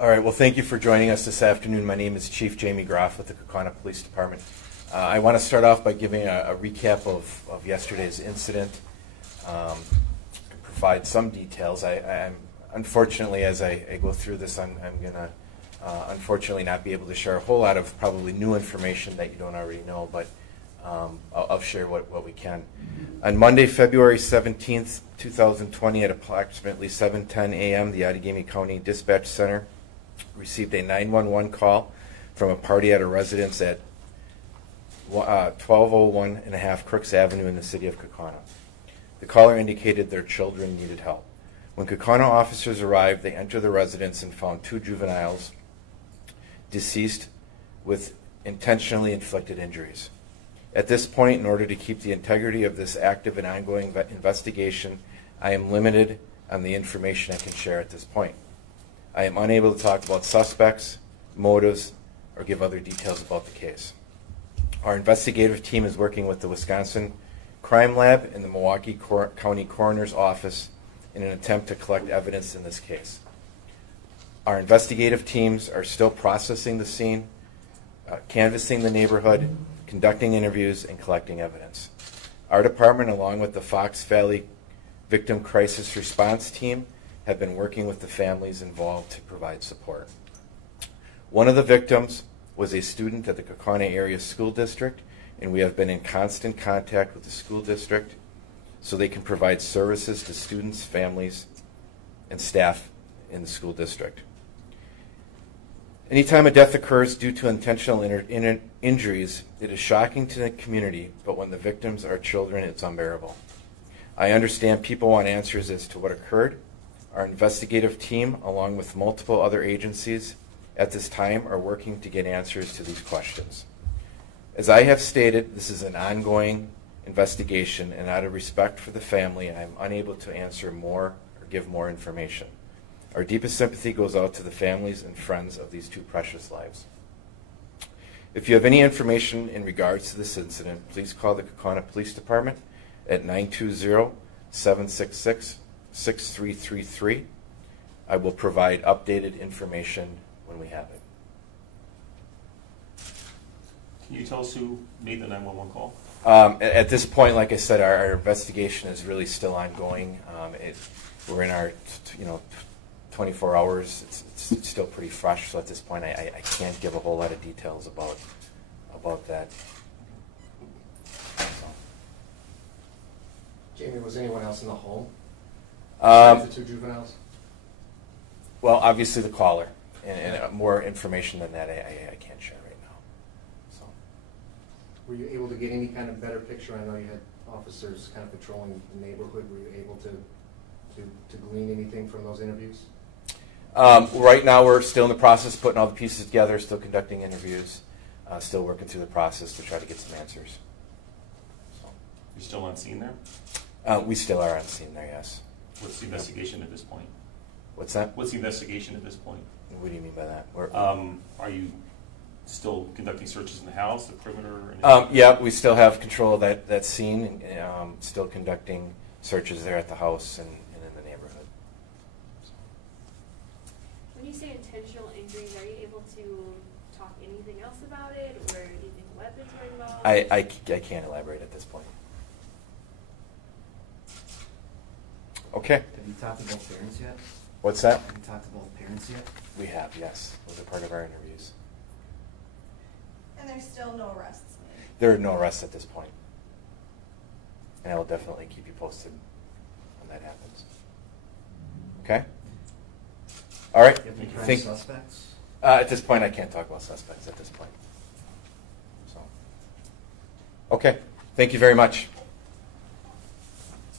All right, well, thank you for joining us this afternoon. My name is Chief Jamie Groff with the Kaukauna Police Department. I want to start off by giving a recap of yesterday's incident, provide some details. I'm unfortunately, as I go through this, I'm going to unfortunately not be able to share a whole lot of probably new information that you don't already know, but I'll share what we can. On Monday, February 17th, 2020, at approximately 7:10 a.m., the Outagamie County Dispatch Center received a 911 call from a party at a residence at 1201 and a half Crooks Avenue in the city of Kaukauna. The caller indicated their children needed help. When Kaukauna officers arrived, they entered the residence and found two juveniles deceased with intentionally inflicted injuries. At this point, in order to keep the integrity of this active and ongoing investigation, I am limited on the information I can share at this point. I am unable to talk about suspects, motives, or give other details about the case. Our investigative team is working with the Wisconsin Crime Lab and the Milwaukee County Coroner's Office in an attempt to collect evidence in this case. Our investigative teams are still processing the scene, canvassing the neighborhood, conducting interviews, and collecting evidence. Our department, along with the Fox Valley Victim Crisis Response Team, have been working with the families involved to provide support. One of the victims was a student at the Kaukauna Area School District, and we have been in constant contact with the school district so they can provide services to students, families, and staff in the school district. Anytime a death occurs due to intentional injuries, it is shocking to the community, but when the victims are children, it's unbearable. I understand people want answers as to what occurred. Our investigative team, along with multiple other agencies at this time, are working to get answers to these questions. As I have stated, this is an ongoing investigation, and out of respect for the family, I am unable to answer more or give more information. Our deepest sympathy goes out to the families and friends of these two precious lives. If you have any information in regards to this incident, please call the Kaukauna Police Department at 920-766-6333. I will provide updated information when we have it. Can you tell us who made the 911 call? At this point, like I said, our investigation is really still ongoing. We're in our 24 hours. It's still pretty fresh, so at this point I can't give a whole lot of details about that. So. Jamie, was anyone else in the home besides the two juveniles? Well, obviously the caller, and more information than that I can't share right now. So. Were you able to get any kind of better picture? I know you had officers kind of patrolling the neighborhood. Were you able to glean anything from those interviews? Right now we're still in the process of putting all the pieces together, still conducting interviews, still working through the process to try to get some answers. So. You're still on scene there? We still are on scene there, yes. What's the investigation at this point? What's that? What's the investigation at this point? What do you mean by that? Are you still conducting searches in the house, the perimeter? Yeah, we still have control of that scene, and still conducting searches there at the house and in the neighborhood. When you say intentional injuries, are you able to talk anything else about it, or do you think weapons were involved? I can't elaborate at this point. Okay. Have you talked about parents yet? What's that? Have you talked about parents yet? We have, yes. Those are part of our interviews. And there's still no arrests made? There are no arrests at this point. And I will definitely keep you posted when that happens. Okay? All right. Have you tried suspects? At this point, I can't talk about suspects at this point. So, okay. Thank you very much.